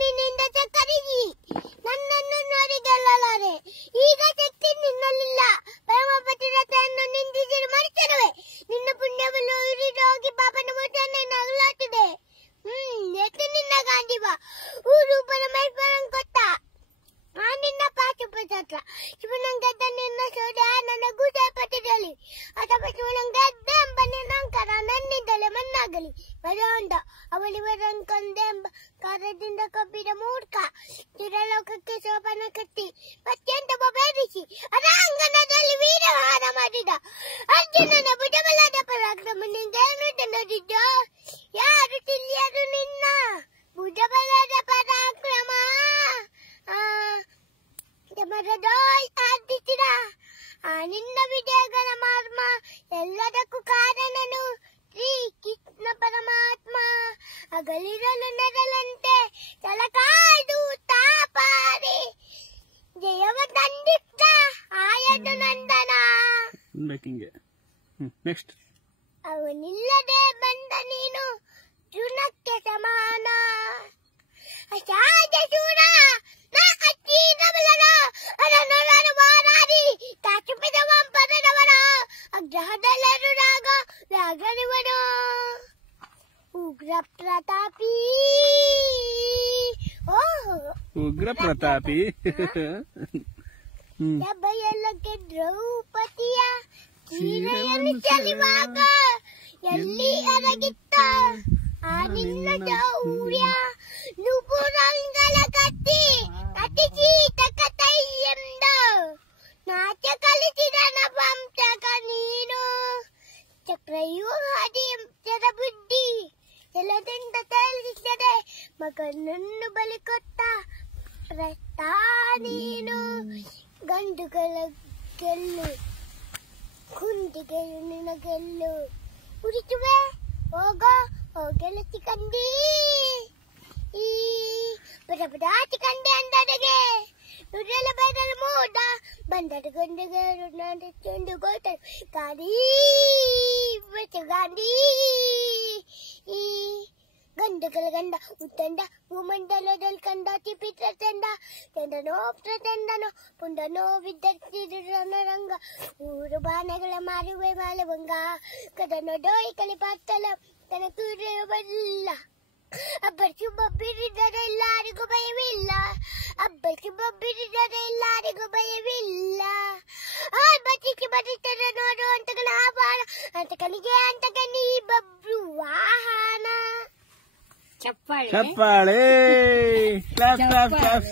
ನಿನ್ನಿಂದ ಚಕ್ಕರಿಸಿ ನನ್ನನ್ನು ನೋಡಿ ಗೆಲ್ಲಲಾರೆ. ಈಗ ಶಕ್ತಿ ನಿನ್ನಲ್ಲಿಲ್ಲ. ಪರಮಪತಿರತೆಯನ್ನು ನಿಂದಿಸಿರು ಮನುಷ್ಯನವೇ. ನಿನ್ನ ಪುಣ್ಯವನ್ನು ಉರಿದೋಗಿ ಪಾಪನ ಮುಟ್ಟನ್ನು ನಗಲಾಟಿದೆ. ಎತ್ತು ನಿನ್ನ ಗಾಂಧಿವ ಊರು ಪರಮೇಶ್ವರನ್ ಕೊಟ್ಟ ನಿನ್ನ ಪಾಶುಪತ್ರ ಶಿವನಂಗದ್ದ ನಿನ್ನ ಸೋದ ನನಗೂ ಸೇಪಟ್ಟಿರಲಿ. ಅಥವಾ ಶಿವನಂಗದ್ದ ಎಂಬ ನಿನ್ನಂಕರ ನನ್ನಿಂದಲೇ ಮಣ್ಣಾಗಲಿ. ಬರೆಯೊಂದ ಅವಳಿವರನ್ ಕೊಂದೆಂಬ ಕಾರದಿಂದ ಕಬ್ಬಿದ ಮೂರ್ಖ ಚಿರಲೋಕಕ್ಕೆ ಸೋಪನ ಕಟ್ಟಿ ಅತ್ಯಂತ ಬೇರಿಸಿ ಅರಾಂಗಣದಲ್ಲಿ ವೀರವಾದ ಮಾಡಿದ ಅರ್ಜುನನ ಭುಜಬಲದ ಪರಾಕ್ರಮ ನಿಂಗೇನು ನೋಡಿದ್ದ. ಯಾರು ತಿಳಿಯರು ನಿನ್ನ ಭುಜಬಲದ ಪರಾಕ್ರಮ. ಸಾಧಿಸಿದ ನಿನ್ನ ವಿಜಯಗಳ ಮರ್ಮ ಎಲ್ಲದಕ್ಕೂ ಕಾರಣನು ಶ್ರೀ ಕೃಷ್ಣ ಪರಮಾತ್ಮ. ಅಗಲಿರಲು ನೆರಳಂತೆ ತಲಕಾಯ್ದು ತಾಪಾರಿ ಜಯವ ತಂದಿದ್ದ ಆಯದು ನಂದನ. ಅವನಿಲ್ಲದೆ ಬಂದ ನೀನು ತೃಣಕ್ಕೆ ಸಮಾನ. ಅಸಾಧ್ಯ ಶೂರ ನಾ ಅಚ್ಚೀನಬಲನ ಅದನ್ನೊಳರು ಮಾರಾಡಿ ತಾಚುಪಿದವ ಪದದವನ ಅಗ್ರಹದಲ್ಲರು ರಾಗನಿವನು ಉಗ್ರ ಪ್ರತಾಪಿ. ಉಗ್ರ ಪ್ರತಾಪಿ ಸಭೆಯಲ್ಲಕ್ಕೆ ದ್ರೌಪದಿಯ ಸೀರೆಯನ್ನು ಚೆಲುವಾಗ ಎಲ್ಲಿ ಅರಗಿತ್ತ ನಿನ್ನ ಶೌರ್ಯ. ನುಪುರಂಗಲ ಕತ್ತಿ ನಟಿಸಿ ತಕತೈಯೆಂದ ನಾಚ ಕಲಿಸಿದ ನವಂಶಕ ನೀನು. ಚಕ್ರವ್ಯೂಹದಿ ಬುದ್ಧಿ ಎಲ್ಲದಿಂದ ತೇಲಿಸದೆ ಮಗನನ್ನು ಬಲಿ ಕೊಟ್ಟ ಪ್ರಸ್ತ ನೀನು. ಗಂಡುಗಳ ಗೆಲ್ಲು ಕುಂದಿಗೆಯು ನಿನ್ನ ಗೆಲ್ಲು. ಉರಿಸುವೆ ಹೋಗೋ ಗೆಲತಿ ಕಂಡಿ ಈ ಬರಬದಾತಿ ಕಂಡೆ ಅಂದಡೆಗೆ ನುಡಿಯಲ ಬದಲು ಮೂಡ ಬಂದಡ ಗಂಡಿಗೆ ಚೆಂಡು ಗೋಟ ಗಾಡಿ ಗಾಂಧಿ. ಈ ಗಂಡುಗಳ ಗಂಡ ಉತ್ತಂಡ ಭೂಮಂಡಲದಲ್ಲಿ ಕಂಡ ಚಿಪಿತ್ರ ಚಂದ ಚಂದನೋ ಪ್ರಚಂದನೋ ಪುಂಡನೋ ವಿದ್ಯುತ್ತಿರಂಗ ಊರು ಬಾಣಗಳ ಮಾರುವೆ ಮಾಲವಂಗ ಕದನೋ ಡೋಯಿ ಕಲಿಪಾತ್ತಲ ತನ ಕೂರಬಲ್ಲ. ಅಬ್ಬರಿಸಿ ಬಬ್ಬಿರಿದರೆ ಎಲ್ಲರಿಗೂ ಭಯವಿಲ್ಲ. ಅಬ್ಬರಿಸಿ ಬಬ್ಬಿರಿದರೆ ಎಲ್ಲರಿಗೂ ಭಯವಿಲ್ಲ. ಬಚ್ಚಿಸಿ ಬರಿತಾರೆ ನೋಡು ಅಂತಕನ ಆಭಾಣ ಅಂತಕನಿಗೆ ಅಂತಕನಿ ಬಬ್ರು ವಾಹನ. ಚಪ್ಪಾಳೆ ಕ್ಲಾಪ್ ಕ್ಲಾಪ್ ಕ್ಲಾಪ್.